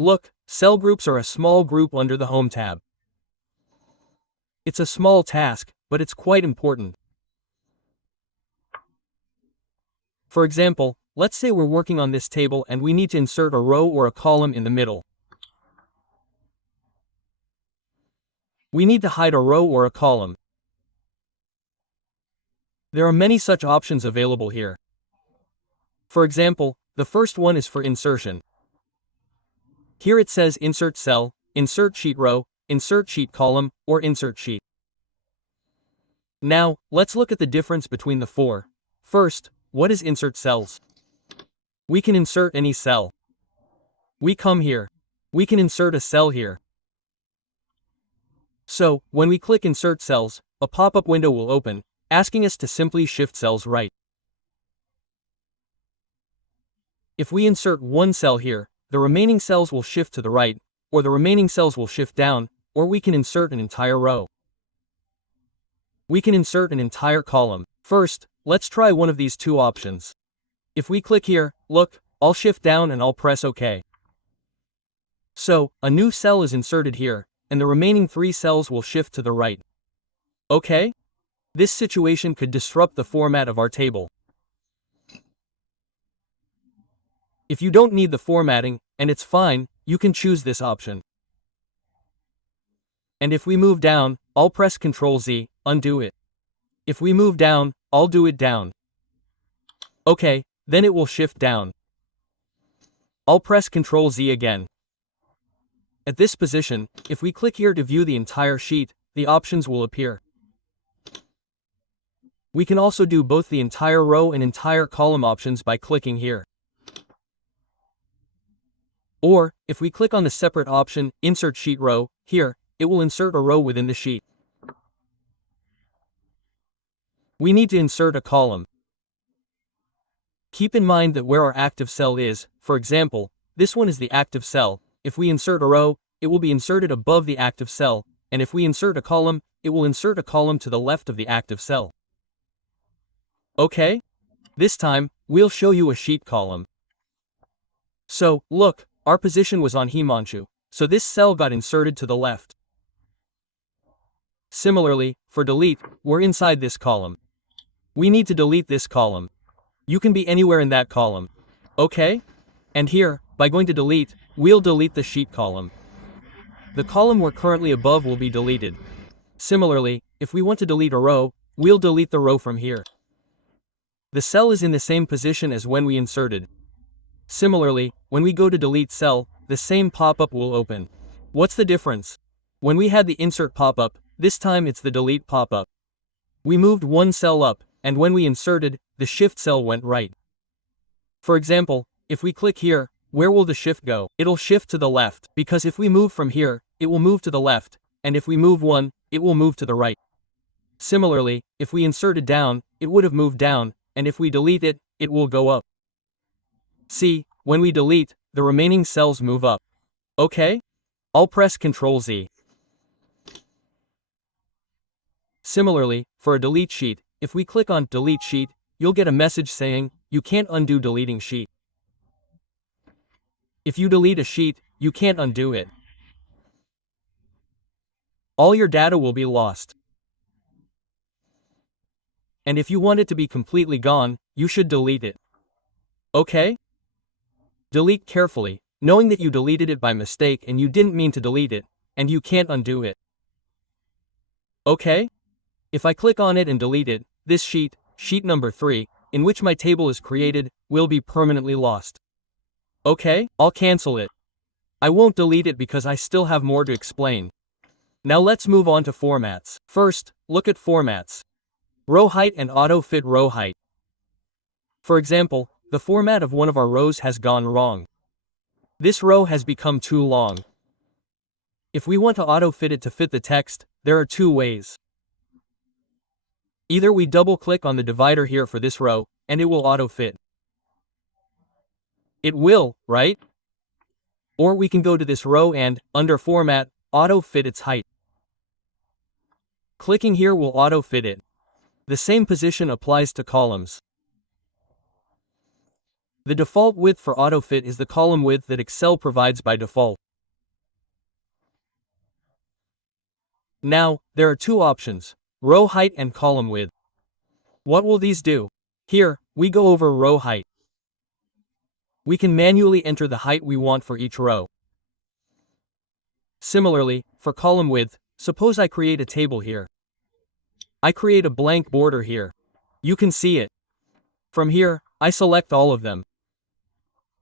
Look, cell groups are a small group under the Home tab. It's a small task, but it's quite important. For example, let's say we're working on this table and we need to insert a row or a column in the middle. We need to hide a row or a column. There are many such options available here. For example, the first one is for insertion. Here it says Insert Cell, Insert Sheet Row, Insert Sheet Column, or Insert Sheet. Now, let's look at the difference between the four. First, what is Insert Cells? We can insert any cell. We come here. We can insert a cell here. So, when we click Insert Cells, a pop-up window will open, asking us to simply shift cells right. If we insert one cell here, the remaining cells will shift to the right, or the remaining cells will shift down, or we can insert an entire row. We can insert an entire column. First, let's try one of these two options. If we click here, look, I'll shift down and I'll press OK. So, a new cell is inserted here, and the remaining 3 cells will shift to the right. OK? This situation could disrupt the format of our table. If you don't need the formatting, and it's fine, you can choose this option. And if we move down, I'll press Ctrl Z, undo it. If we move down, I'll do it down. Okay, then it will shift down. I'll press Ctrl Z again. At this position, if we click here to view the entire sheet, the options will appear. We can also do both the entire row and entire column options by clicking here. Or, if we click on the separate option, Insert Sheet Row, here, it will insert a row within the sheet. We need to insert a column. Keep in mind that where our active cell is, for example, this one is the active cell. If we insert a row, it will be inserted above the active cell, and if we insert a column, it will insert a column to the left of the active cell. Okay? This time, we'll show you a sheet column. So, look, our position was on Himanshu, so this cell got inserted to the left. Similarly, for delete, we're inside this column. We need to delete this column. You can be anywhere in that column. Okay? And here, by going to delete, we'll delete the sheet column. The column we're currently above will be deleted. Similarly, if we want to delete a row, we'll delete the row from here. The cell is in the same position as when we inserted. Similarly, when we go to delete cell, the same pop-up will open. What's the difference? When we had the insert pop-up, this time it's the delete pop-up. We moved one cell up, and when we inserted, the shift cell went right. For example, if we click here, where will the shift go? It'll shift to the left, because if we move from here, it will move to the left, and if we move one, it will move to the right. Similarly, if we inserted down, it would have moved down, and if we delete it, it will go up. See, when we delete, the remaining cells move up. Okay? I'll press Ctrl Z. Similarly, for a delete sheet, if we click on Delete Sheet, you'll get a message saying, you can't undo deleting sheet. If you delete a sheet, you can't undo it. All your data will be lost. And if you want it to be completely gone, you should delete it. Okay? Delete carefully, knowing that you deleted it by mistake and you didn't mean to delete it, and you can't undo it. Okay? If I click on it and delete it, this sheet, sheet number 3, in which my table is created, will be permanently lost. Okay, I'll cancel it. I won't delete it because I still have more to explain. Now let's move on to formats. First, look at formats. Row height and auto-fit row height. For example, the format of one of our rows has gone wrong. This row has become too long. If we want to auto-fit it to fit the text, there are two ways. Either we double-click on the divider here for this row, and it will auto-fit. It will, right? Or we can go to this row and, under Format, auto-fit its height. Clicking here will auto-fit it. The same position applies to columns. The default width for AutoFit is the column width that Excel provides by default. Now, there are two options, row height and column width. What will these do? Here, we go over row height. We can manually enter the height we want for each row. Similarly, for column width, suppose I create a table here. I create a blank border here. You can see it. From here, I select all of them.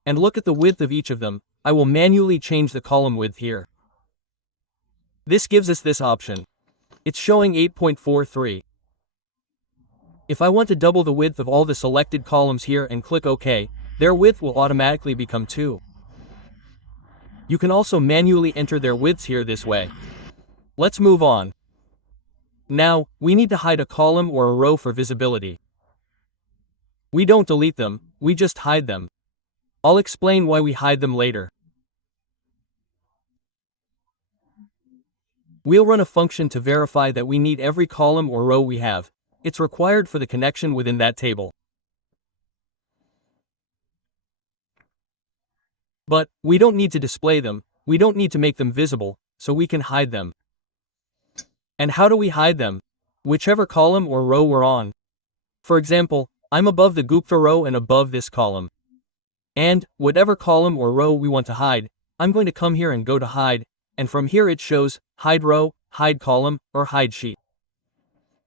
And look at the width of each of them. I will manually change the column width here. This gives us this option. It's showing 8.43. If I want to double the width of all the selected columns here and click OK, their width will automatically become 2. You can also manually enter their widths here this way. Let's move on. Now, we need to hide a column or a row for visibility. We don't delete them, we just hide them. I'll explain why we hide them later. We'll run a function to verify that we need every column or row we have. It's required for the connection within that table. But, we don't need to display them, we don't need to make them visible, so we can hide them. And how do we hide them? Whichever column or row we're on. For example, I'm above the Gupta row and above this column. And, whatever column or row we want to hide, I'm going to come here and go to hide, and from here it shows, hide row, hide column, or hide sheet.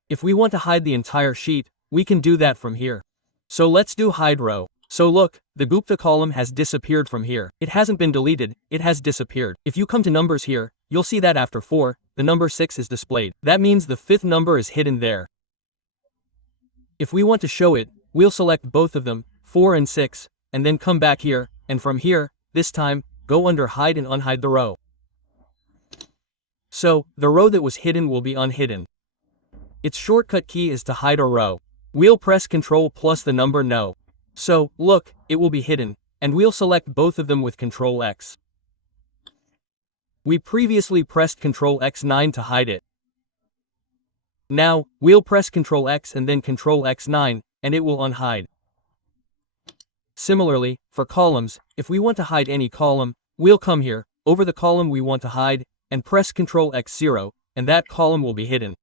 If we want to hide the entire sheet, we can do that from here. So let's do hide row. So look, the Gupta column has disappeared from here. It hasn't been deleted, it has disappeared. If you come to numbers here, you'll see that after 4, the number 6 is displayed. That means the 5th number is hidden there. If we want to show it, we'll select both of them, 4 and 6, and then come back here, and from here, this time, go under hide and unhide the row. So, the row that was hidden will be unhidden. Its shortcut key is to hide a row. We'll press Ctrl plus the number no. So, look, it will be hidden, and we'll select both of them with Ctrl X. We previously pressed Ctrl X9 to hide it. Now, we'll press Ctrl X and then Ctrl X9, and it will unhide. Similarly, for columns, if we want to hide any column, we'll come here, over the column we want to hide, and press Ctrl X0, and that column will be hidden.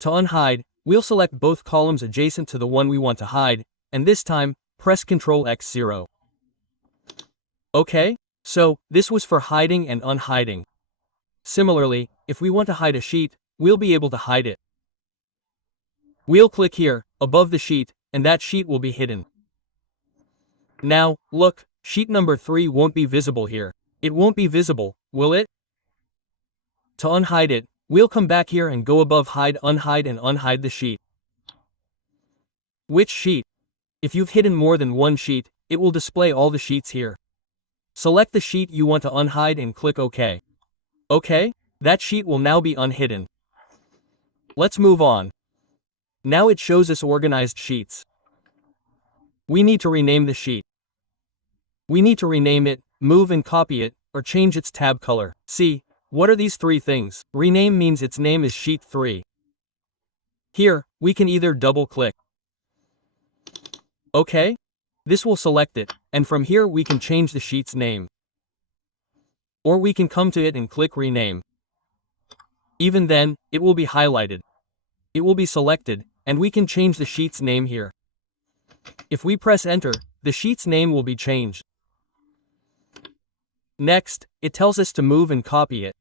To unhide, we'll select both columns adjacent to the one we want to hide, and this time, press Ctrl X0. Okay? So, this was for hiding and unhiding. Similarly, if we want to hide a sheet, we'll be able to hide it. We'll click here, above the sheet, and that sheet will be hidden. Now, look, sheet number 3 won't be visible here. It won't be visible, will it? To unhide it, we'll come back here and go above hide and unhide the sheet. Which sheet? If you've hidden more than one sheet, it will display all the sheets here. Select the sheet you want to unhide and click OK. OK? That sheet will now be unhidden. Let's move on. Now it shows us organized sheets. We need to rename the sheet. We need to rename it, move and copy it, or change its tab color. See, what are these 3 things? Rename means its name is sheet 3. Here, we can either double-click. OK? This will select it, and from here we can change the sheet's name. Or we can come to it and click rename. Even then, it will be highlighted. It will be selected, and we can change the sheet's name here. If we press enter, the sheet's name will be changed. Next, it tells us to move and copy it.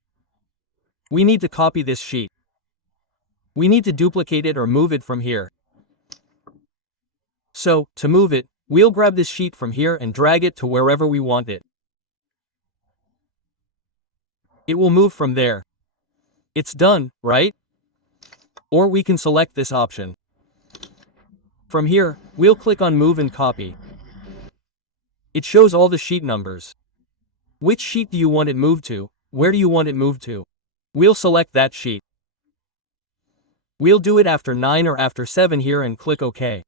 We need to copy this sheet. We need to duplicate it or move it from here. So, to move it, we'll grab this sheet from here and drag it to wherever we want it. It will move from there. It's done, right? Or we can select this option. From here, we'll click on Move and Copy. It shows all the sheet numbers. Which sheet do you want it moved to? Where do you want it moved to? We'll select that sheet. We'll do it after 9 or after 7 here and click OK.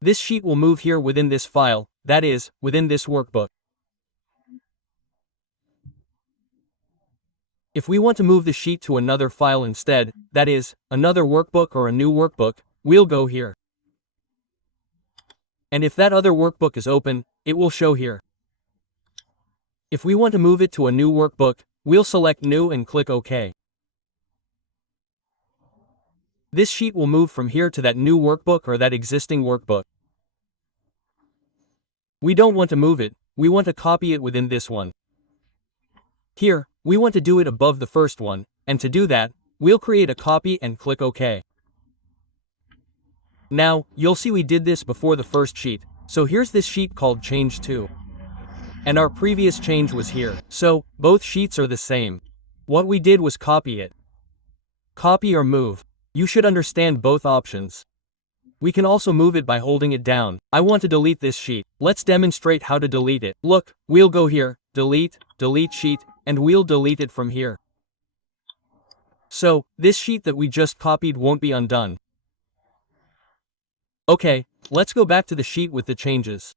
This sheet will move here within this file, that is, within this workbook. If we want to move the sheet to another file instead, that is, another workbook or a new workbook, we'll go here. And if that other workbook is open, it will show here. If we want to move it to a new workbook, we'll select New and click OK. This sheet will move from here to that new workbook or that existing workbook. We don't want to move it, we want to copy it within this one. Here, we want to do it above the first one, and to do that, we'll create a copy and click OK. Now, you'll see we did this before the first sheet, so here's this sheet called Change 2. And our previous change was here, so both sheets are the same. What we did was copy it. Copy or move. You should understand both options. We can also move it by holding it down. I want to delete this sheet. Let's demonstrate how to delete it. Look, we'll go here, delete, delete sheet, and we'll delete it from here. So, this sheet that we just copied won't be undone. Okay, let's go back to the sheet with the changes.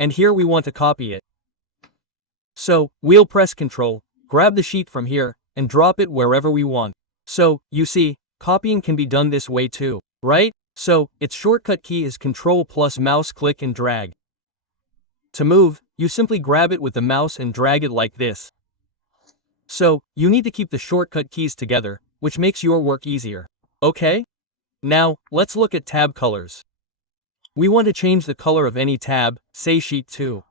And here we want to copy it. So, we'll press Ctrl, grab the sheet from here, and drop it wherever we want. So, you see, copying can be done this way too, right? So, its shortcut key is Ctrl plus mouse click and drag. To move, you simply grab it with the mouse and drag it like this. So, you need to keep the shortcut keys together, which makes your work easier. Okay? Now, let's look at tab colors. We want to change the color of any tab, say Sheet 2.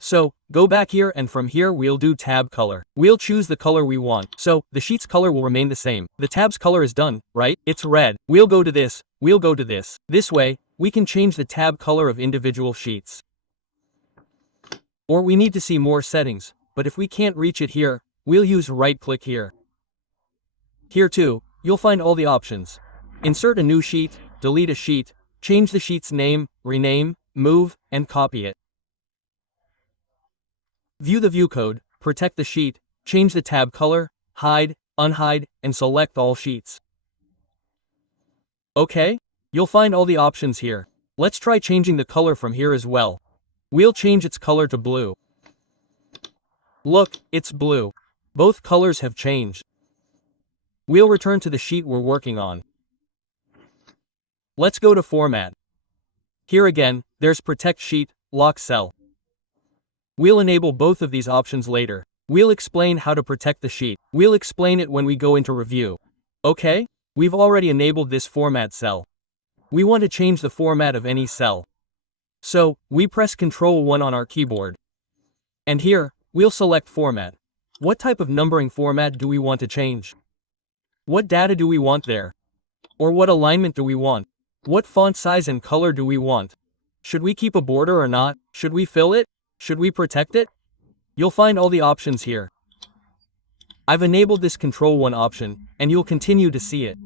So, go back here and from here we'll do tab color. We'll choose the color we want, so the sheet's color will remain the same. The tab's color is done, right? It's red. We'll go to this, we'll go to this. This way, we can change the tab color of individual sheets. Or we need to see more settings, but if we can't reach it here, we'll use right-click here. Here too, you'll find all the options. Insert a new sheet, delete a sheet, change the sheet's name, rename, move, and copy it. View the view code, protect the sheet, change the tab color, hide, unhide, and select all sheets. Okay? You'll find all the options here. Let's try changing the color from here as well. We'll change its color to blue. Look, it's blue. Both colors have changed. We'll return to the sheet we're working on. Let's go to Format. Here again, there's Protect Sheet, Lock Cell. We'll enable both of these options later. We'll explain how to protect the sheet. We'll explain it when we go into review. Okay? We've already enabled this format cell. We want to change the format of any cell. So, we press Ctrl 1 on our keyboard. And here, we'll select Format. What type of numbering format do we want to change? What data do we want there? Or what alignment do we want? What font size and color do we want? Should we keep a border or not? Should we fill it? Should we protect it? You'll find all the options here. I've enabled this Ctrl 1 option, and you'll continue to see it.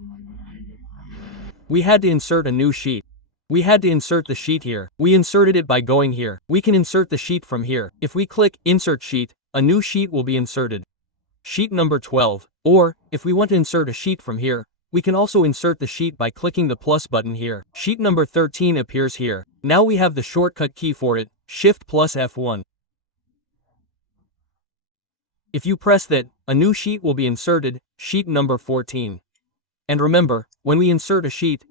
We had to insert a new sheet. We had to insert the sheet here. We inserted it by going here. We can insert the sheet from here. If we click Insert Sheet, a new sheet will be inserted. Sheet number 12. Or, if we want to insert a sheet from here, we can also insert the sheet by clicking the plus button here. Sheet number 13 appears here. Now we have the shortcut key for it, Shift plus F1. If you press that, a new sheet will be inserted, sheet number 14. And remember, when we insert a sheet,